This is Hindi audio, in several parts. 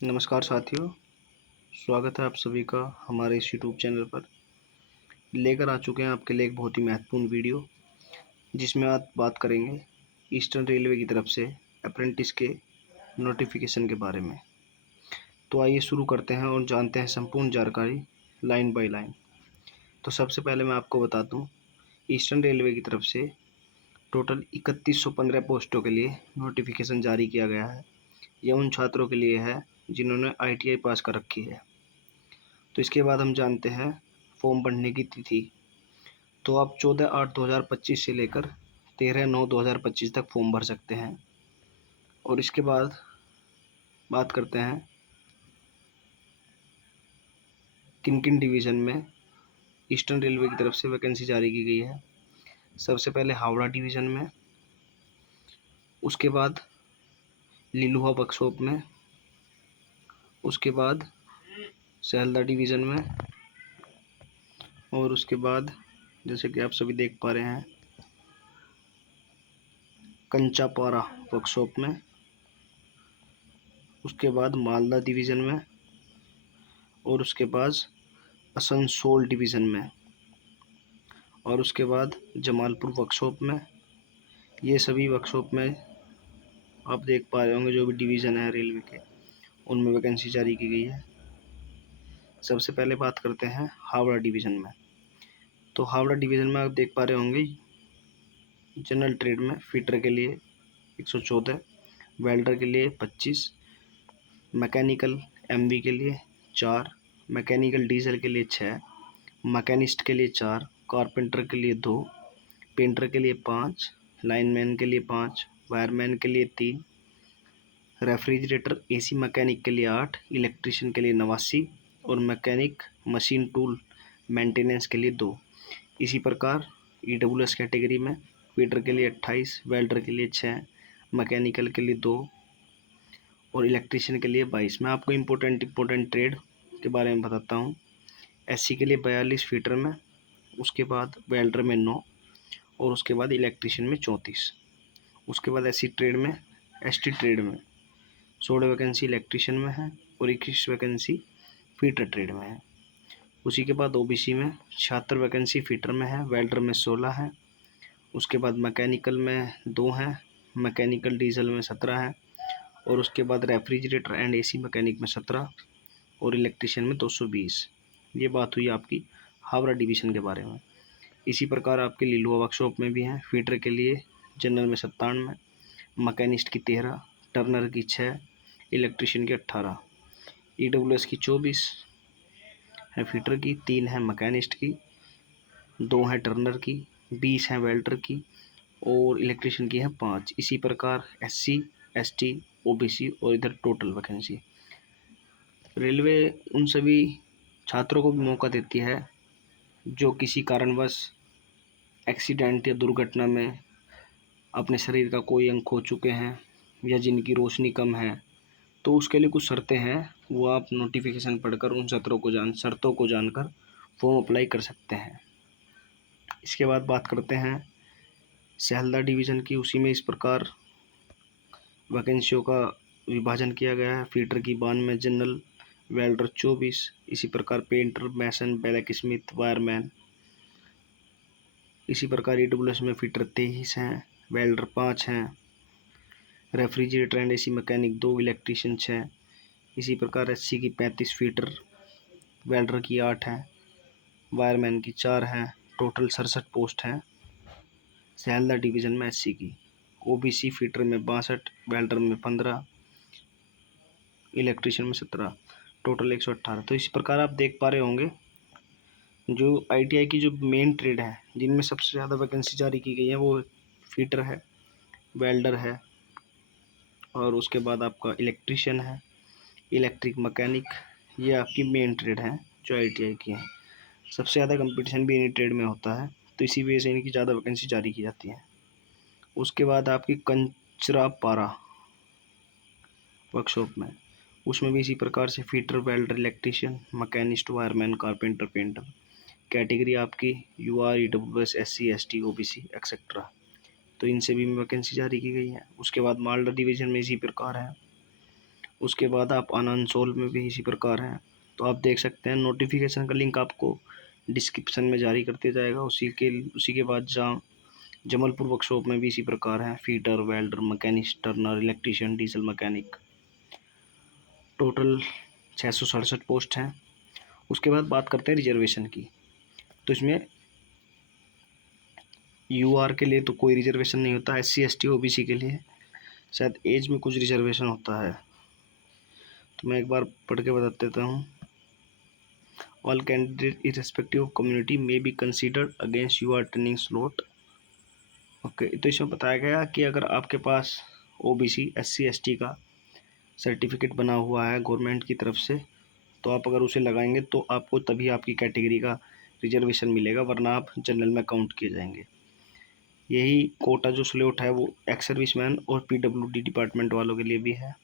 नमस्कार साथियों, स्वागत है आप सभी का हमारे इस यूट्यूब चैनल पर। लेकर आ चुके हैं आपके लिए एक बहुत ही महत्वपूर्ण वीडियो, जिसमें आज बात करेंगे ईस्टर्न रेलवे की तरफ से अप्रेंटिस के नोटिफिकेशन के बारे में। तो आइए शुरू करते हैं और जानते हैं संपूर्ण जानकारी लाइन बाय लाइन। तो सबसे पहले मैं आपको बता दूं, ईस्टर्न रेलवे की तरफ से टोटल 3115 पोस्टों के लिए नोटिफिकेशन जारी किया गया है। यह उन छात्रों के लिए है जिन्होंने ITI पास कर रखी है। तो इसके बाद हम जानते हैं फॉर्म भरने की तिथि। तो आप 14/8/2025 से लेकर 13/9/2025 तक फॉर्म भर सकते हैं। और इसके बाद बात करते हैं किन किन डिवीज़न में ईस्टर्न रेलवे की तरफ से वैकेंसी जारी की गई है। सबसे पहले हावड़ा डिवीज़न में, उसके बाद लिलुआ वर्कशॉप में, उसके बाद सेल्दा डिवीज़न में, और उसके बाद जैसे कि आप सभी देख पा रहे हैं कंचापारा वर्कशॉप में, उसके बाद मालदा डिवीज़न में, और उसके बाद आसनसोल डिवीज़न में, और उसके बाद जमालपुर वर्कशॉप में। ये सभी वर्कशॉप में आप देख पा रहे होंगे जो भी डिवीज़न है रेलवे के, उनमें वैकेंसी जारी की गई है। सबसे पहले बात करते हैं हावड़ा डिवीज़न में। तो हावड़ा डिवीज़न में आप देख पा रहे होंगे जनरल ट्रेड में फिटर के लिए 114, वेल्डर के लिए 25, मैकेनिकल MB के लिए 4, मैकेनिकल डीजल के लिए 6, मैकेनिस्ट के लिए 4, कारपेंटर के लिए 2, पेंटर के लिए 5, लाइनमैन के लिए 5, वायरमैन के लिए 3, रेफ्रिजरेटर AC मैकेनिक के लिए 8, इलेक्ट्रीशियन के लिए 89 और मैकेनिक मशीन टूल मेंटेनेंस के लिए 2। इसी प्रकार EWS कैटेगरी में फीटर के लिए 28, वेल्डर के लिए 6, मैकेनिकल के लिए 2 और इलेक्ट्रीशियन के लिए 22। मैं आपको इम्पोर्टेंट ट्रेड के बारे में बताता हूँ। SC के लिए 42 फीटर में, उसके बाद वेल्डर में 9 और उसके बाद इलेक्ट्रीशियन में 34। उसके बाद SC ट्रेड में, ST ट्रेड में 16 वैकेंसी इलेक्ट्रीशियन में है और 21 वैकेंसी फीटर ट्रेड में है। उसी के बाद OBC में 76 वैकेंसी फीटर में है, वेल्डर में 16 है, उसके बाद मैकेनिकल में 2 हैं, मैकेनिकल डीजल में 17 है, और उसके बाद रेफ्रिजरेटर एंड AC मैकेनिक में 17 और इलेक्ट्रीशियन में 220। ये बात हुई आपकी हावड़ा डिवीज़न के बारे में। इसी प्रकार आपके लिलुआ वर्कशॉप में भी हैं। फीटर के लिए जनरल में 97, मैकेनिस्ट की 13, टर्नर की 6, इलेक्ट्रीशियन की 18, EWS की 24 है, फीटर की 3 है, मैकेनिस्ट की 2 है, टर्नर की 20 है, वेल्डर की और इलेक्ट्रीशियन की है 5। इसी प्रकार SC ST OBC और इधर टोटल वैकेंसी। रेलवे उन सभी छात्रों को भी मौका देती है जो किसी कारणवश एक्सीडेंट या दुर्घटना में अपने शरीर का कोई अंग खो चुके हैं या जिनकी रोशनी कम है। तो उसके लिए कुछ शर्तें हैं, वो आप नोटिफिकेशन पढ़कर उन शर्तों को जानकर फॉर्म अप्लाई कर सकते हैं। इसके बाद बात करते हैं सेल्दा डिवीज़न की। उसी में इस प्रकार वैकेंसियों का विभाजन किया गया है। फीटर की 92, जनरल, वेल्डर 24, इसी प्रकार पेंटर, मैसन, ब्लैक स्मिथ, वायरमैन। इसी प्रकार EWS में फीटर 23 हैं, वेल्डर 5 हैं, refrigerator and AC mechanic 2, electrician 6। इसी प्रकार SC की 35 फीटर, वेल्डर की 8 हैं, वायरमैन की 4 हैं। टोटल 67 पोस्ट हैं सेल्दा डिवीज़न में SC की। OBC फीटर में 62, वेल्डर में 15, इलेक्ट्रीशियन में 17, टोटल 118। तो इस प्रकार आप देख पा रहे होंगे जो ITI की जो मेन ट्रेड है जिनमें सबसे ज़्यादा वैकेंसी जारी की गई है वो फीटर है, वेल्डर है, और उसके बाद आपका इलेक्ट्रीशियन है, इलेक्ट्रिक मैकेनिक। ये आपकी मेन ट्रेड है जो ITI की है। सबसे ज़्यादा कंपटीशन भी इन्हीं ट्रेड में होता है, तो इसी वजह से इनकी ज़्यादा वैकेंसी जारी की जाती है। उसके बाद आपकी कंचरापारा वर्कशॉप में, उसमें भी इसी प्रकार से fitter, welder, electrician, machinist, wireman, carpenter, painter. Category आपकी UR, EWS, SC ST OBC etcetera. तो इनसे भी वैकेंसी जारी की गई है। उसके बाद मालदा डिवीज़न में इसी प्रकार है। उसके बाद आप आनंदसोल में भी इसी प्रकार है। तो आप देख सकते हैं, नोटिफिकेशन का लिंक आपको डिस्क्रिप्शन में जारी कर दिया जाएगा। उसी के बाद जहाँ जमलपुर वर्कशॉप में भी इसी प्रकार है, fitter, welder, machinist, Turner, electrician, diesel mechanic. Total 667 post हैं। उसके बाद बात करते हैं रिजर्वेशन की। तो इसमें यूआर के लिए तो कोई रिजर्वेशन नहीं होता, SC ST OBC के लिए शायद एज में कुछ रिजर्वेशन होता है। तो मैं एक बार पढ़ के बता देता हूँ। All candidate irrespective of community may be considered against UR training slot. Okay, तो इसमें बताया गया कि अगर आपके पास OBC SC ST का सर्टिफिकेट बना हुआ है गवर्नमेंट की तरफ से, तो आप अगर उसे लगाएंगे तो आपको तभी आपकी कैटेगरी का रिजर्वेशन मिलेगा, वरना आप जनरल में काउंट किए जाएंगे। यही कोटा जो स्लॉट है वो एक्स सर्विसमैन और PWD डिपार्टमेंट वालों के लिए भी है।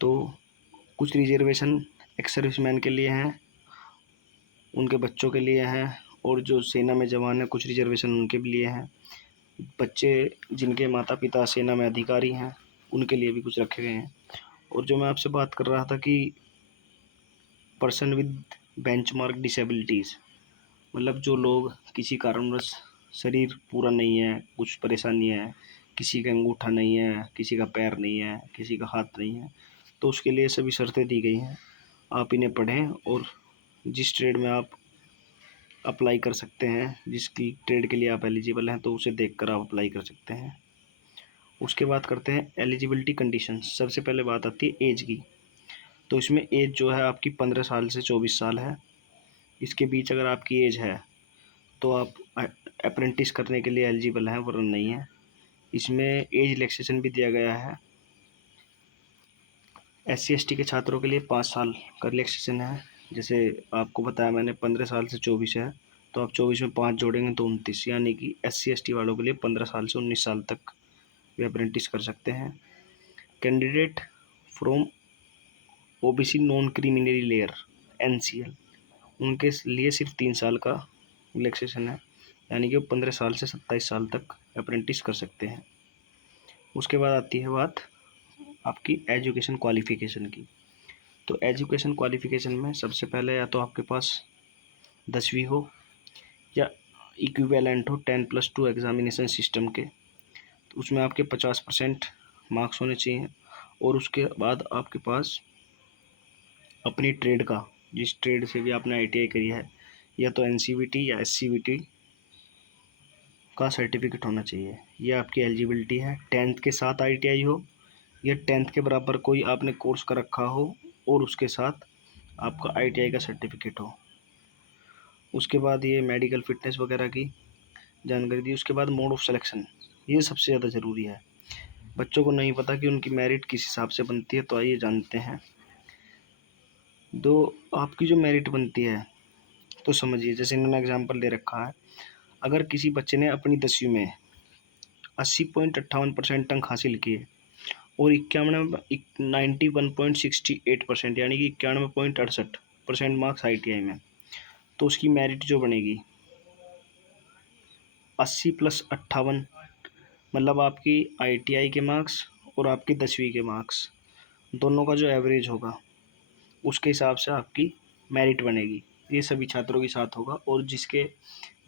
तो कुछ रिजर्वेशन एक्स सर्विसमैन के लिए हैं, उनके बच्चों के लिए हैं, और जो सेना में जवान हैं कुछ रिजर्वेशन उनके भी लिए हैं। बच्चे जिनके माता पिता सेना में अधिकारी हैं उनके लिए भी कुछ रखे गए हैं। और जो मैं आपसे बात कर रहा था कि पर्सन विद बेंचमार्क डिसेबिलिटीज़, मतलब जो लोग किसी कारणवश शरीर पूरा नहीं है, कुछ परेशानी है, किसी का अंगूठा नहीं है, किसी का पैर नहीं है, किसी का हाथ नहीं है, तो उसके लिए सभी शर्तें दी गई हैं। आप इन्हें पढ़ें और जिस ट्रेड में आप अप्लाई कर सकते हैं, जिसकी ट्रेड के लिए आप एलिजिबल हैं, तो उसे देखकर आप अप्लाई कर सकते हैं। उसके बाद करते हैं एलिजिबिलिटी कंडीशंस। सबसे पहले बात आती है एज की। तो इसमें एज जो है आपकी 15 साल से 24 साल है। इसके बीच अगर आपकी एज है तो आप अप्रेंटिस करने के लिए एलिजिबल हैं, वरना नहीं है। इसमें एज रिलैक्सेशन भी दिया गया है। SC ST के छात्रों के लिए 5 साल का रिलैक्सेशन है। जैसे आपको बताया मैंने 15 साल से 24 है, तो आप 24 में 5 जोड़ेंगे तो 29, यानी कि SC ST वालों के लिए 15 साल से 19 साल तक वे अप्रेंटिस कर सकते हैं। Candidate from OBC non creamy layer NCL, उनके लिए सिर्फ 3 साल का रिलैक्सेशन है, यानी कि वो 15 साल से 27 साल तक अप्रेंटिस कर सकते हैं। उसके बाद आती है बात आपकी एजुकेशन क्वालिफ़िकेशन की। तो एजुकेशन क्वालिफ़िकेशन में सबसे पहले या तो आपके पास 10वीं हो या इक्विवेलेंट हो 10+2 एग्ज़ामिनेशन सिस्टम के, तो उसमें आपके 50% मार्क्स होने चाहिए। और उसके बाद आपके पास अपनी ट्रेड का, जिस ट्रेड से भी आपने ITI करी है, या तो NCVT या SCVT का सर्टिफिकेट होना चाहिए। ये आपकी एलिजिबिलिटी है। 10th के साथ ITI हो या 10th के बराबर कोई आपने कोर्स कर रखा हो और उसके साथ आपका ITI का सर्टिफिकेट हो। उसके बाद ये मेडिकल फिटनेस वगैरह की जानकारी दी। उसके बाद मोड ऑफ सिलेक्शन, ये सबसे ज़्यादा ज़रूरी है। बच्चों को नहीं पता कि उनकी मेरिट किस हिसाब से बनती है, तो आइए जानते हैं। आपकी जो मेरिट बनती है, तो समझिए जैसे इन्होंने एग्जाम्पल दे रखा है। अगर किसी बच्चे ने अपनी 10वीं में 80.58% अंक हासिल किए और 91.68% यानी कि 91.68% मार्क्स ITI में, तो उसकी मेरिट जो बनेगी 80+58, मतलब आपकी ITI के मार्क्स और आपकी 10वीं के मार्क्स दोनों का जो एवरेज होगा उसके हिसाब से आपकी मेरिट बनेगी। ये सभी छात्रों के साथ होगा, और जिस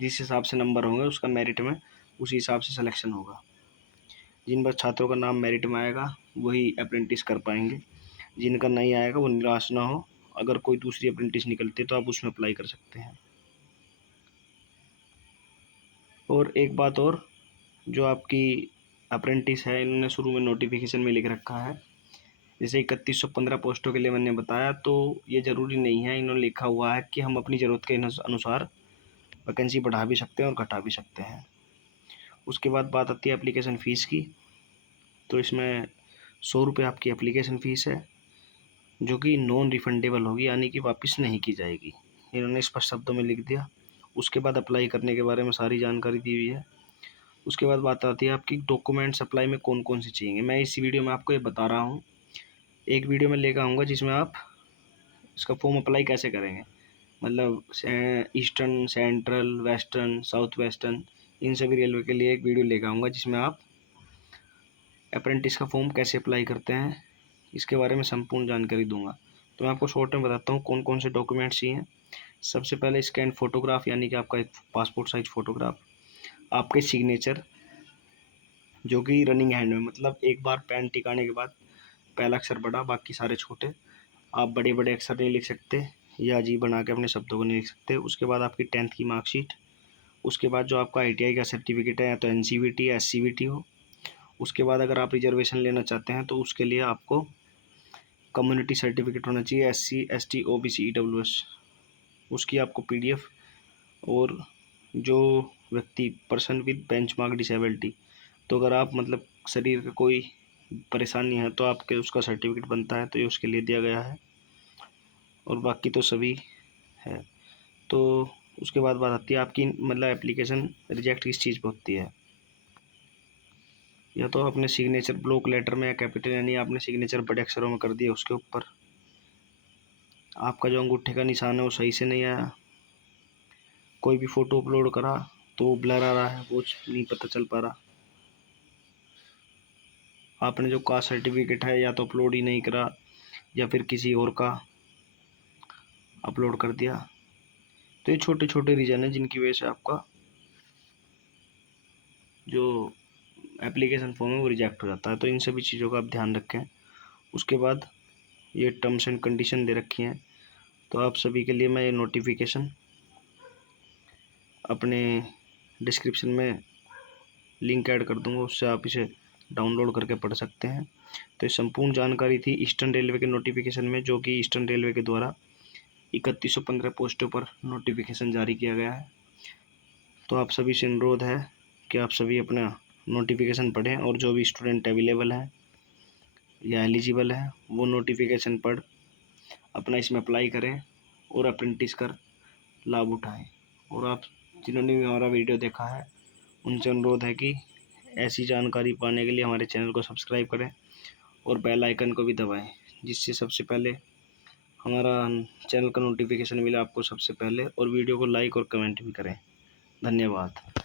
हिसाब से नंबर होंगे उसका मेरिट में उसी हिसाब से सिलेक्शन होगा। जिन बस छात्रों का नाम मेरिट में आएगा वही अप्रेंटिस कर पाएंगे, जिनका नहीं आएगा वो निराश ना हो। अगर कोई दूसरी अप्रेंटिस निकलती है तो आप उसमें अप्लाई कर सकते हैं। और एक बात और, जो आपकी अप्रेंटिस है, इन्होंने शुरू में नोटिफिकेशन में लिख रखा है, जैसे 3115 पोस्टों के लिए मैंने बताया, तो ये ज़रूरी नहीं है। इन्होंने लिखा हुआ है कि हम अपनी ज़रूरत के अनुसार वैकेंसी बढ़ा भी सकते हैं और घटा भी सकते हैं। उसके बाद बात आती है एप्लीकेशन फ़ीस की। तो इसमें 100 रुपये आपकी एप्लीकेशन फ़ीस है, जो कि नॉन रिफंडेबल होगी, यानी कि वापस नहीं की जाएगी। इन्होंने स्पष्ट शब्दों में लिख दिया। उसके बाद अप्लाई करने के बारे में सारी जानकारी दी हुई है। उसके बाद बात आती है आपकी डॉक्यूमेंट्स अप्लाई में कौन कौन से चाहिए। मैं इस वीडियो में आपको ये बता रहा हूँ। एक वीडियो में लेकर आऊँगा जिसमें आप इसका फॉर्म अप्लाई कैसे करेंगे, मतलब eastern, central, western, south western, इन सभी रेलवे के लिए एक वीडियो लेकर आऊँगा जिसमें आप अप्रेंटिस का फॉर्म कैसे अप्लाई करते हैं इसके बारे में संपूर्ण जानकारी दूंगा। तो मैं आपको शॉर्ट में बताता हूँ कौन कौन से डॉक्यूमेंट्स चाहिए। सबसे पहले स्कैन फ़ोटोग्राफ, यानी कि आपका एक पासपोर्ट साइज फ़ोटोग्राफ, आपके सिग्नेचर जो कि रनिंग हैंड में, मतलब एक बार पेन टिकाने के बाद पहला अक्षर बड़ा, बाकी सारे छोटे। आप बड़े बड़े अक्षर नहीं लिख सकते या अजीब बना के अपने शब्दों को नहीं लिख सकते। उसके बाद आपकी 10th की मार्कशीट। उसके बाद जो आपका ITI का सर्टिफिकेट है, या तो NCVT या SCVT हो। उसके बाद अगर आप रिजर्वेशन लेना चाहते हैं तो उसके लिए आपको कम्युनिटी सर्टिफिकेट होना चाहिए, SC ST OBC EWS, उसकी आपको PDF। और जो व्यक्ति पर्सन विद बेंचमार्क डिसेबिलिटी, तो अगर आप मतलब शरीर का कोई परेशानी है तो आपके उसका सर्टिफिकेट बनता है, तो ये उसके लिए दिया गया है। और बाकी तो सभी है। तो उसके बाद बात आती है आपकी मतलब एप्लीकेशन रिजेक्ट किस चीज़ पर होती है। या तो आपने सिग्नेचर ब्लॉक लेटर में या कैपिटल, यानी आपने सिग्नेचर बड़े अक्षरों में कर दिया, उसके ऊपर आपका जो अंगूठे का निशान है वो सही से नहीं आया, कोई भी फ़ोटो अपलोड करा तो वो ब्लर आ रहा है, वो नहीं पता चल पा रहा, आपने जो कास्ट सर्टिफिकेट है या तो अपलोड ही नहीं करा या फिर किसी और का अपलोड कर दिया। तो ये छोटे छोटे रीज़न हैं जिनकी वजह से आपका जो एप्लीकेशन फॉर्म है वो रिजेक्ट हो जाता है। तो इन सभी चीज़ों का आप ध्यान रखें। उसके बाद ये टर्म्स एंड कंडीशन दे रखी हैं, तो आप सभी के लिए मैं ये नोटिफिकेशन अपने डिस्क्रिप्शन में लिंक ऐड कर दूंगा, उससे आप इसे डाउनलोड करके पढ़ सकते हैं। तो ये संपूर्ण जानकारी थी ईस्टर्न रेलवे के नोटिफिकेशन में, जो कि ईस्टर्न रेलवे के द्वारा 3115 पोस्टों पर नोटिफिकेशन जारी किया गया है। तो आप सभी से अनुरोध है कि आप सभी अपना नोटिफिकेशन पढ़ें, और जो भी स्टूडेंट अवेलेबल हैं या एलिजिबल है वो नोटिफिकेशन पढ़ अपना इसमें अप्लाई करें और अप्रेंटिस कर लाभ उठाएं। और आप जिन्होंने भी हमारा वीडियो देखा है उनसे अनुरोध है कि ऐसी जानकारी पाने के लिए हमारे चैनल को सब्सक्राइब करें और बेल आइकन को भी दबाएं, जिससे सबसे पहले हमारा चैनल का नोटिफिकेशन मिले आपको सबसे पहले, और वीडियो को लाइक और कमेंट भी करें। धन्यवाद।